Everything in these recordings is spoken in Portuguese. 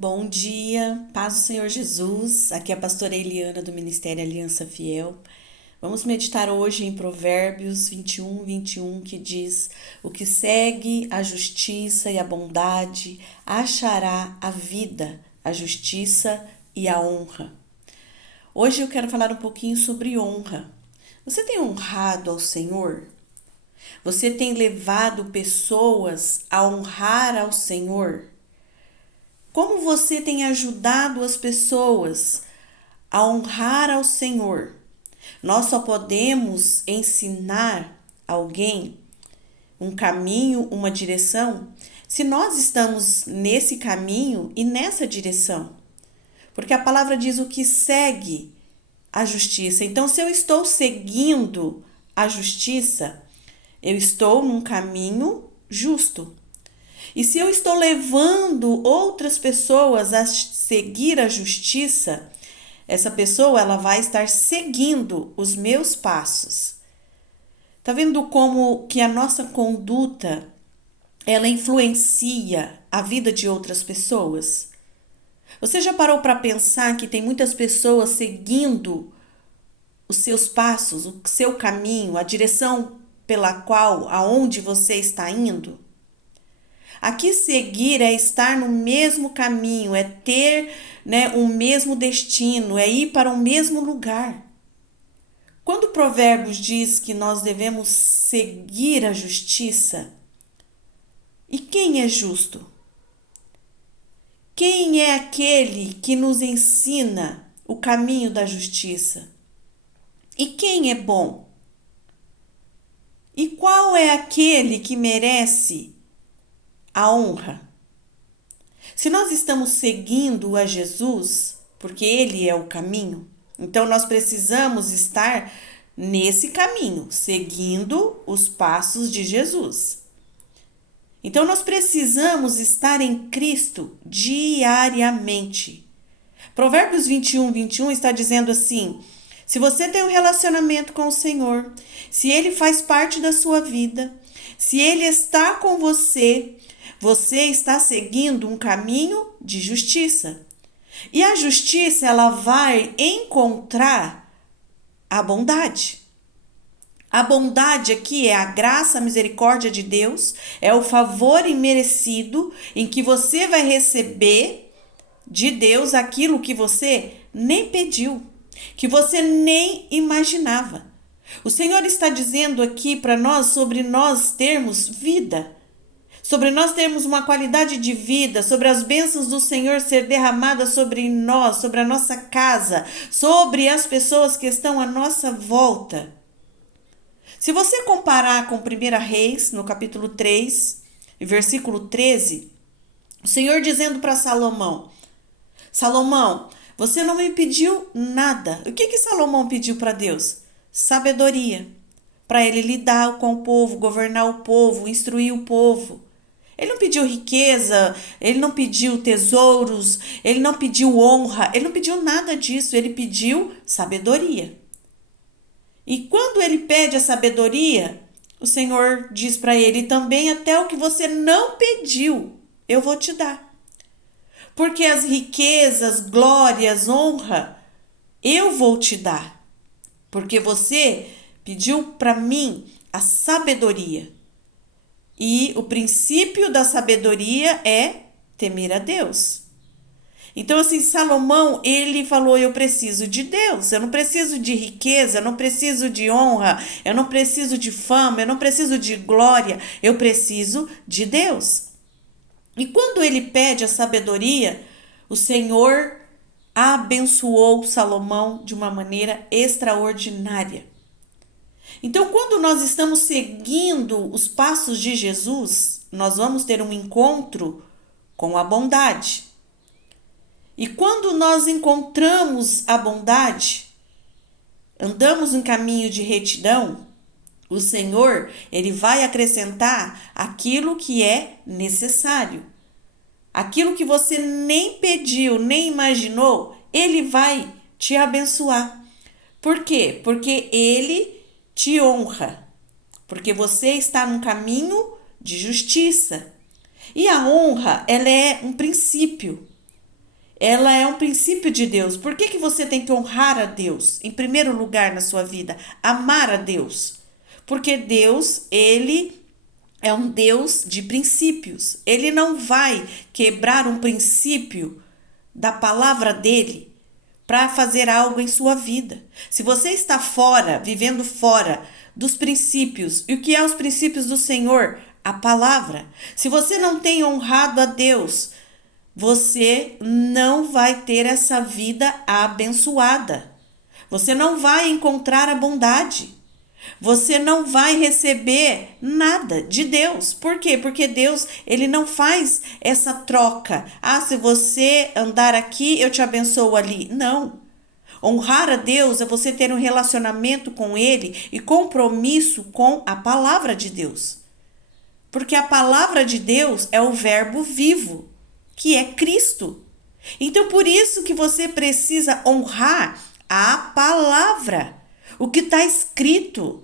Bom dia, paz do Senhor Jesus. Aqui é a pastora Eliana do Ministério Aliança Fiel. Vamos meditar hoje em Provérbios 21, que diz: O que segue a justiça e a bondade achará a vida, a justiça e a honra. Hoje eu quero falar um pouquinho sobre honra. Você tem honrado ao Senhor? Você tem levado pessoas a honrar ao Senhor? Como você tem ajudado as pessoas a honrar ao Senhor? Nós só podemos ensinar alguém um caminho, uma direção, se nós estamos nesse caminho e nessa direção. Porque a palavra diz o que segue a justiça. Então, se eu estou seguindo a justiça, eu estou num caminho justo. E se eu estou levando outras pessoas a seguir a justiça, essa pessoa ela vai estar seguindo os meus passos. Tá vendo como que a nossa conduta ela influencia a vida de outras pessoas? Você já parou para pensar que tem muitas pessoas seguindo os seus passos, o seu caminho, a direção pela qual, aonde você está indo? Aqui seguir é estar no mesmo caminho, é ter, o mesmo destino, é ir para o mesmo lugar. Quando o Provérbios diz que nós devemos seguir a justiça, e quem é justo? Quem é aquele que nos ensina o caminho da justiça? E quem é bom? E qual é aquele que merece a honra? Se nós estamos seguindo a Jesus, porque Ele é o caminho, então nós precisamos estar nesse caminho, seguindo os passos de Jesus. Então nós precisamos estar em Cristo diariamente. Provérbios 21 está dizendo assim: se você tem um relacionamento com o Senhor, se Ele faz parte da sua vida, se Ele está com você, você está seguindo um caminho de justiça. E a justiça, ela vai encontrar a bondade. A bondade aqui é a graça, a misericórdia de Deus, é o favor imerecido em que você vai receber de Deus aquilo que você nem pediu, que você nem imaginava. O Senhor está dizendo aqui para nós sobre nós termos vida, sobre nós termos uma qualidade de vida, sobre as bênçãos do Senhor ser derramadas sobre nós, sobre a nossa casa, sobre as pessoas que estão à nossa volta. Se você comparar com 1 Reis, no capítulo 3, versículo 13, o Senhor dizendo para Salomão: Salomão, você não me pediu nada. O que Salomão pediu para Deus? Sabedoria, para ele lidar com o povo, governar o povo, instruir o povo. Ele não pediu riqueza, ele não pediu tesouros, ele não pediu honra, ele não pediu nada disso, ele pediu sabedoria. E quando ele pede a sabedoria, o Senhor diz para ele também: até o que você não pediu, eu vou te dar. Porque as riquezas, glórias, honra, eu vou te dar. Porque você pediu para mim a sabedoria. E o princípio da sabedoria é temer a Deus. Então, assim, Salomão, ele falou: eu preciso de Deus, eu não preciso de riqueza, eu não preciso de honra, eu não preciso de fama, eu não preciso de glória, eu preciso de Deus. E quando ele pede a sabedoria, o Senhor abençoou Salomão de uma maneira extraordinária. Então, quando nós estamos seguindo os passos de Jesus, nós vamos ter um encontro com a bondade. E quando nós encontramos a bondade, andamos em caminho de retidão, o Senhor, ele vai acrescentar aquilo que é necessário. Aquilo que você nem pediu, nem imaginou, ele vai te abençoar. Por quê? Porque ele te honra. Porque você está num caminho de justiça. E a honra, ela é um princípio. ela é um princípio de Deus. Por que você tem que honrar a Deus em primeiro lugar na sua vida? Amar a Deus. Porque Deus, ele é um Deus de princípios. Ele não vai quebrar um princípio da palavra dele para fazer algo em sua vida. Se você está fora, vivendo fora dos princípios, e o que é os princípios do Senhor? A palavra. Se você não tem honrado a Deus, você não vai ter essa vida abençoada. Você não vai encontrar a bondade. Você não vai receber nada de Deus. Por quê? Porque Deus, ele não faz essa troca. Ah, se você andar aqui, eu te abençoo ali. Não. Honrar a Deus é você ter um relacionamento com ele e compromisso com a palavra de Deus. Porque a palavra de Deus é o verbo vivo, que é Cristo. Então, por isso que você precisa honrar a palavra, o que está escrito.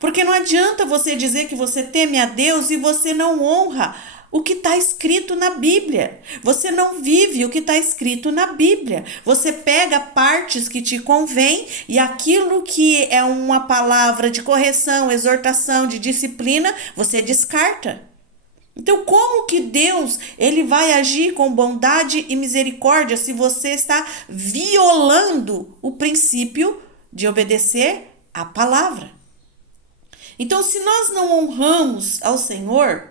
Porque não adianta você dizer que você teme a Deus e você não honra o que está escrito na Bíblia. Você não vive o que está escrito na Bíblia. Você pega partes que te convém e aquilo que é uma palavra de correção, exortação, de disciplina, você descarta. Então, como que Deus ele vai agir com bondade e misericórdia se você está violando o princípio de obedecer à palavra? Então, se nós não honramos ao Senhor,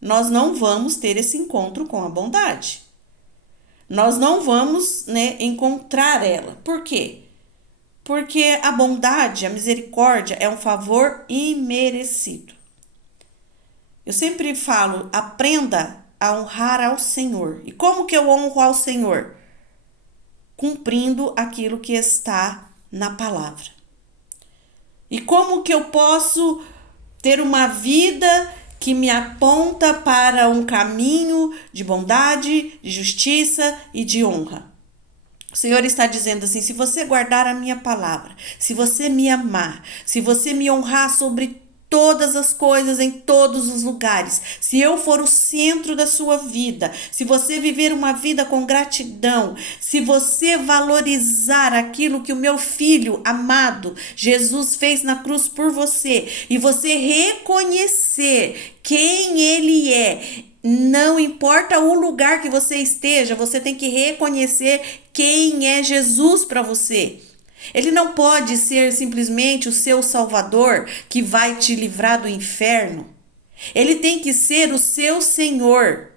nós não vamos ter esse encontro com a bondade. Nós não vamos, encontrar ela. Por quê? Porque a bondade, a misericórdia é um favor imerecido. Eu sempre falo, aprenda a honrar ao Senhor. E como que eu honro ao Senhor? Cumprindo aquilo que está na palavra. E como que eu posso ter uma vida que me aponta para um caminho de bondade, de justiça e de honra? O Senhor está dizendo assim, se você guardar a minha palavra, se você me amar, se você me honrar sobre todas as coisas, em todos os lugares, se eu for o centro da sua vida, se você viver uma vida com gratidão, se você valorizar aquilo que o meu filho amado, Jesus, fez na cruz por você, e você reconhecer quem ele é, não importa o lugar que você esteja, você tem que reconhecer quem é Jesus para você. Ele não pode ser simplesmente o seu Salvador que vai te livrar do inferno. Ele tem que ser o seu Senhor.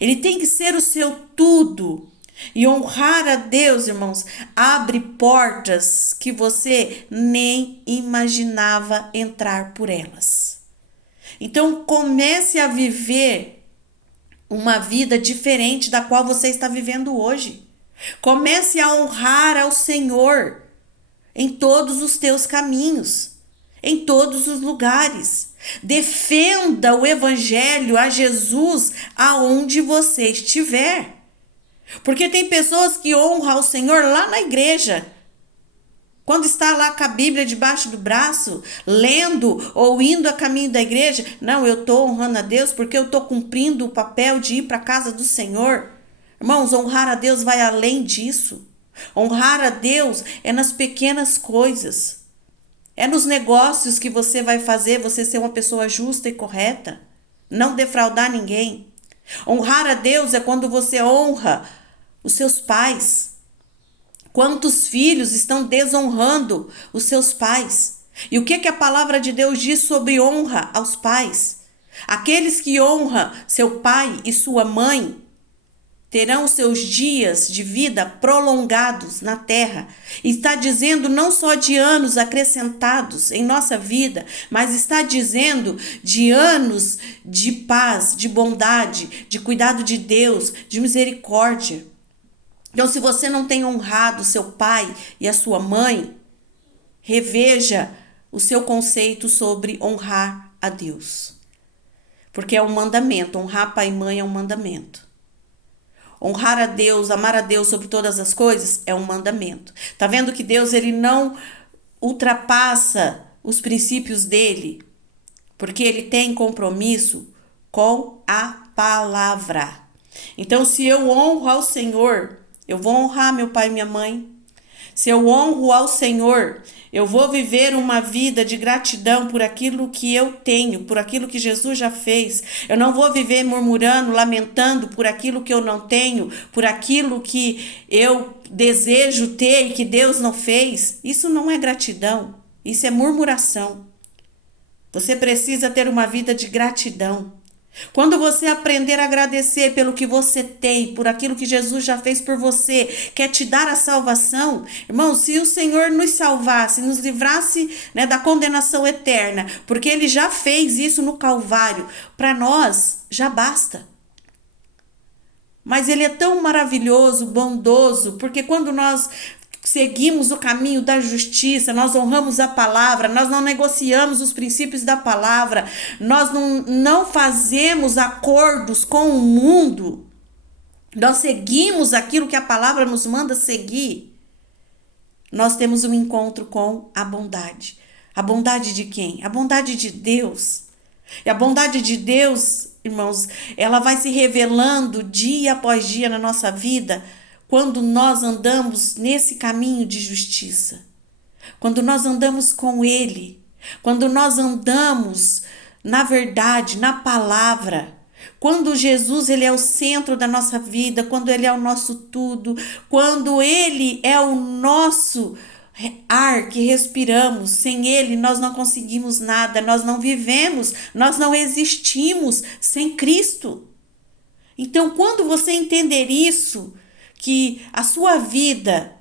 Ele tem que ser o seu tudo. E honrar a Deus, irmãos, abre portas que você nem imaginava entrar por elas. Então comece a viver uma vida diferente da qual você está vivendo hoje. Comece a honrar ao Senhor em todos os teus caminhos, em todos os lugares. Defenda o evangelho, a Jesus, aonde você estiver. Porque tem pessoas que honram ao Senhor lá na igreja. Quando está lá com a Bíblia debaixo do braço, lendo ou indo a caminho da igreja, não, eu estou honrando a Deus porque eu estou cumprindo o papel de ir para a casa do Senhor. Irmãos, honrar a Deus vai além disso. Honrar a Deus é nas pequenas coisas. É nos negócios que você vai fazer, você ser uma pessoa justa e correta. Não defraudar ninguém. Honrar a Deus é quando você honra os seus pais. Quantos filhos estão desonrando os seus pais? E o que a palavra de Deus diz sobre honra aos pais? Aqueles que honram seu pai e sua mãe terão seus dias de vida prolongados na terra. Está dizendo não só de anos acrescentados em nossa vida, mas está dizendo de anos de paz, de bondade, de cuidado de Deus, de misericórdia. Então, se você não tem honrado seu pai e a sua mãe, reveja o seu conceito sobre honrar a Deus. Porque é um mandamento, honrar pai e mãe é um mandamento. Honrar a Deus, amar a Deus sobre todas as coisas é um mandamento. Tá vendo que Deus ele não ultrapassa os princípios dele, porque ele tem compromisso com a palavra. Então, se eu honro ao Senhor, eu vou honrar meu pai e minha mãe. Se eu honro ao Senhor, eu vou viver uma vida de gratidão por aquilo que eu tenho, por aquilo que Jesus já fez. Eu não vou viver murmurando, lamentando por aquilo que eu não tenho, por aquilo que eu desejo ter e que Deus não fez. Isso não é gratidão, isso é murmuração. Você precisa ter uma vida de gratidão. Quando você aprender a agradecer pelo que você tem, por aquilo que Jesus já fez por você, quer te dar a salvação, irmão, se o Senhor nos salvasse, nos livrasse, né, da condenação eterna, porque Ele já fez isso no Calvário, para nós já basta. Mas Ele é tão maravilhoso, bondoso, porque quando nós seguimos o caminho da justiça, nós honramos a palavra, nós não negociamos os princípios da palavra, nós não fazemos acordos com o mundo, nós seguimos aquilo que a palavra nos manda seguir, nós temos um encontro com a bondade. A bondade de quem? A bondade de Deus. E a bondade de Deus, irmãos, ela vai se revelando dia após dia na nossa vida, quando nós andamos nesse caminho de justiça, quando nós andamos com Ele, quando nós andamos na verdade, na palavra, quando Jesus ele é o centro da nossa vida, quando Ele é o nosso tudo, quando Ele é o nosso ar que respiramos, sem Ele nós não conseguimos nada, nós não vivemos, nós não existimos sem Cristo. Então, quando você entender isso, que a sua vida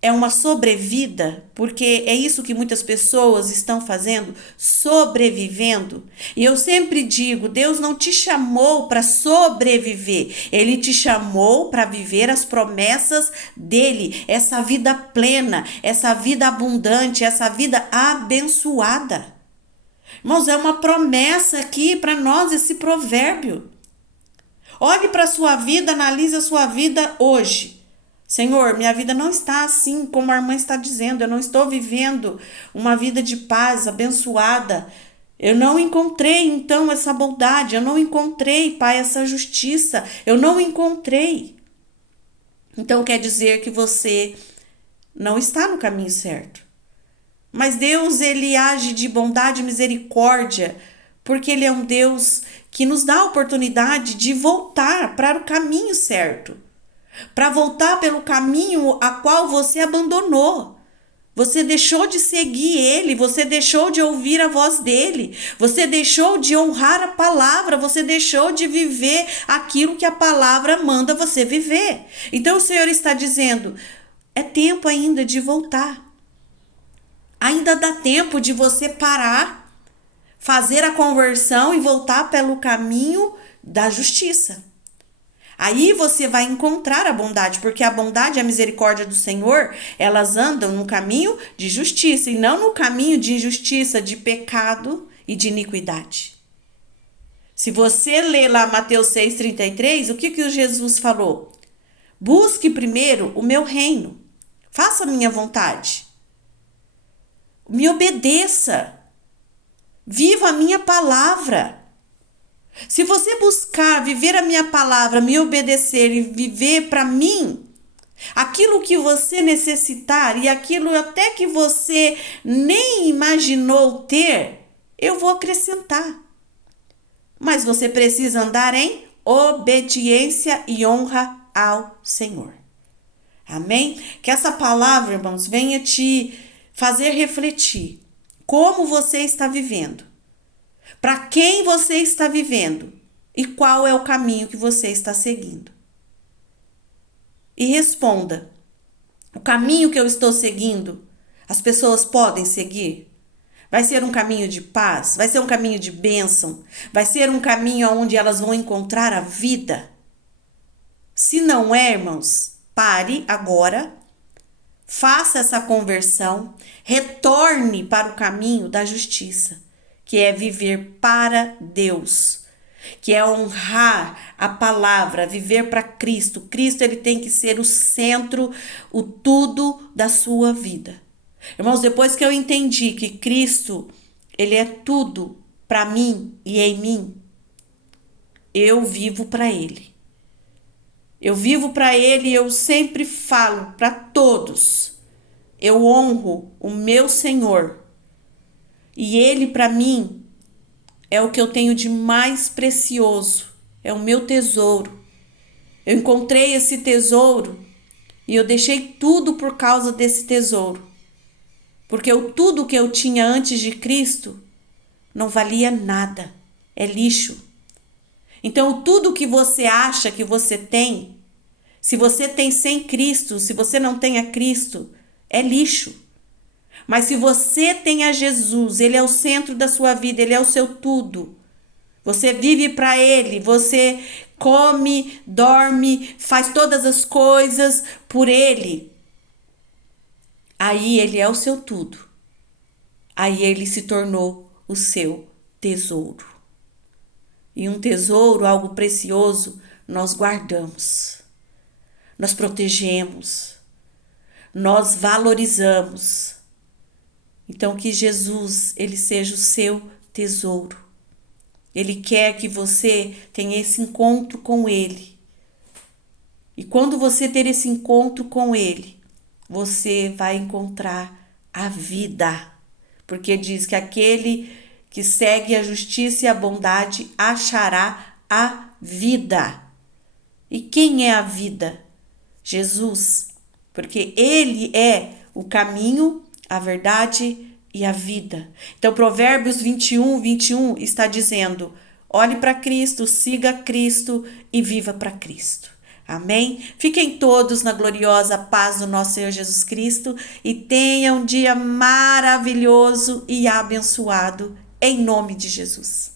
é uma sobrevida, porque é isso que muitas pessoas estão fazendo, sobrevivendo. E eu sempre digo, Deus não te chamou para sobreviver, Ele te chamou para viver as promessas dEle, essa vida plena, essa vida abundante, essa vida abençoada. Irmãos, é uma promessa aqui para nós esse provérbio. Olhe para a sua vida, analise a sua vida hoje. Senhor, minha vida não está assim como a irmã está dizendo. Eu não estou vivendo uma vida de paz, abençoada. Eu não encontrei, então, essa bondade. Eu não encontrei, Pai, essa justiça. Eu não encontrei. Então, quer dizer que você não está no caminho certo. Mas Deus, Ele age de bondade e misericórdia, porque Ele é um Deus que nos dá a oportunidade de voltar para o caminho certo, para voltar pelo caminho a qual você abandonou. Você deixou de seguir Ele, você deixou de ouvir a voz dEle, você deixou de honrar a palavra, você deixou de viver aquilo que a palavra manda você viver. Então o Senhor está dizendo, é tempo ainda de voltar. Ainda dá tempo de você parar, fazer a conversão e voltar pelo caminho da justiça. Aí você vai encontrar a bondade, porque a bondade e a misericórdia do Senhor, elas andam no caminho de justiça e não no caminho de injustiça, de pecado e de iniquidade. Se você ler lá Mateus 6,33, o que Jesus falou? Busque primeiro o meu reino, faça a minha vontade, me obedeça, viva a minha palavra. Se você buscar viver a minha palavra, me obedecer e viver para mim, aquilo que você necessitar e aquilo até que você nem imaginou ter, eu vou acrescentar. Mas você precisa andar em obediência e honra ao Senhor. Amém? Que essa palavra, irmãos, venha te fazer refletir como você está vivendo. Para quem você está vivendo e qual é o caminho que você está seguindo. E responda, o caminho que eu estou seguindo, as pessoas podem seguir? Vai ser um caminho de paz? Vai ser um caminho de bênção? Vai ser um caminho onde elas vão encontrar a vida? Se não é, irmãos, pare agora, faça essa conversão, retorne para o caminho da justiça, que é viver para Deus, que é honrar a palavra, viver para Cristo. Cristo, ele tem que ser o centro, o tudo da sua vida. Irmãos, depois que eu entendi que Cristo, ele é tudo para mim e em mim, eu vivo para ele. Eu vivo para Ele e eu sempre falo para todos. Eu honro o meu Senhor. E Ele, para mim, é o que eu tenho de mais precioso. É o meu tesouro. Eu encontrei esse tesouro e eu deixei tudo por causa desse tesouro. Porque tudo que eu tinha antes de Cristo não valia nada. É lixo. Então, tudo que você acha que você tem, se você tem sem Cristo, se você não tem a Cristo, é lixo. Mas se você tem a Jesus, Ele é o centro da sua vida, Ele é o seu tudo. Você vive para Ele, você come, dorme, faz todas as coisas por Ele. Aí Ele é o seu tudo. Aí Ele se tornou o seu tesouro. E um tesouro, algo precioso, nós guardamos, nós protegemos, nós valorizamos. Então que Jesus, Ele seja o seu tesouro. Ele quer que você tenha esse encontro com Ele. E quando você ter esse encontro com Ele, você vai encontrar a vida. Porque diz que aquele que segue a justiça e a bondade achará a vida. E quem é a vida? Jesus. Porque Ele é o caminho, a verdade e a vida. Então, Provérbios 21 está dizendo: olhe para Cristo, siga Cristo e viva para Cristo. Amém? Fiquem todos na gloriosa paz do nosso Senhor Jesus Cristo e tenham um dia maravilhoso e abençoado em nome de Jesus.